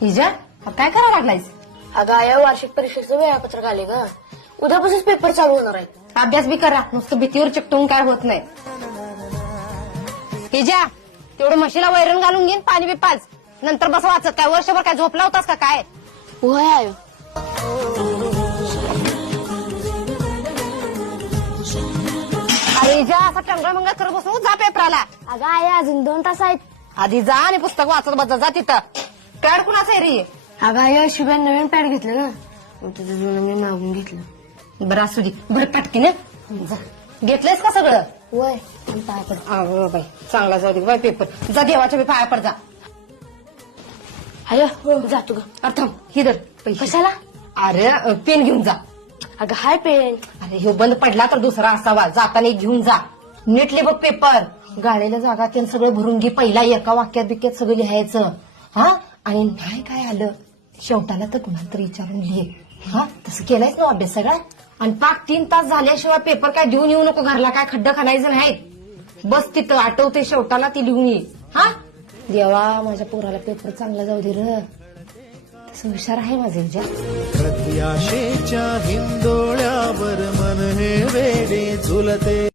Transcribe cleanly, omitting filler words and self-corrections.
हिजा काय करावं लागलायस? अगं आया वार्षिक परीक्षेचं वेळापत्रक आले ग. उद्यापासूनच पेपर चालू होणार आहेत. अभ्यास बी करा, नुसतं भीतीवर चिकटून काय होत नाही. हिजा तेवढं म्हशीला वैरण घालून घेईन, पाणी बी पाच, नंतर बस वाचत. काय वर्षभर काय झोपला होतास का काय? होय आयो. अरे हिजा असा टंगळ मंगळ करत बसू, जा पेपराला. अगं आया अजून 2 तास आहेत. आधी जा आणि पुस्तक वाचत बस, जा तिथं. पॅड कुणाचं आहे रे? अगं आया शुभ्या नवीन पॅड घेतलं ना, मग तुझं जुनं मी मागून घेतलं. बरं असू दे, बरं पटकी ना जा. घेतलंयस का सगळं? होय पाय पड. अगं बाई चांगला जाऊ दे बाय पेपर. जा देवाच्या बी पाया पड जा. आया जातो ग. अर्थम ही धर पैसे. कशाला? अरे पेन घेऊन जा. अगं हाय पेन. अरे ह्यो बंद पडला तर दुसरा असावा, जाताना एक घेऊन जा. नीटले बघ पेपर, गाळलेल्या जागा ते सगळं भरून घे. पहिला एका वाक्यात बिक्यात सगळं लिहायचं. हा आणि नाही काय आलं शेवटाला तर कुणाला तरी विचारून लिहे. हा तसं केलंयच ना अभ्यास सगळा. आणि पाक 3 तास झाल्याशिवाय पेपर काय देऊन येऊ नको घरला. काय खड्डा खाणायचं नाही. बस तिथं आठवते शेवटाला ती लिहून ये. हा देवा माझ्या पोराला पेपर चांगला जाऊ दे र. तसं हुशार आहे माझं हिजा. प्रत्याशेच्या हिंदोळ्यावर मन हे वेडे झुलते.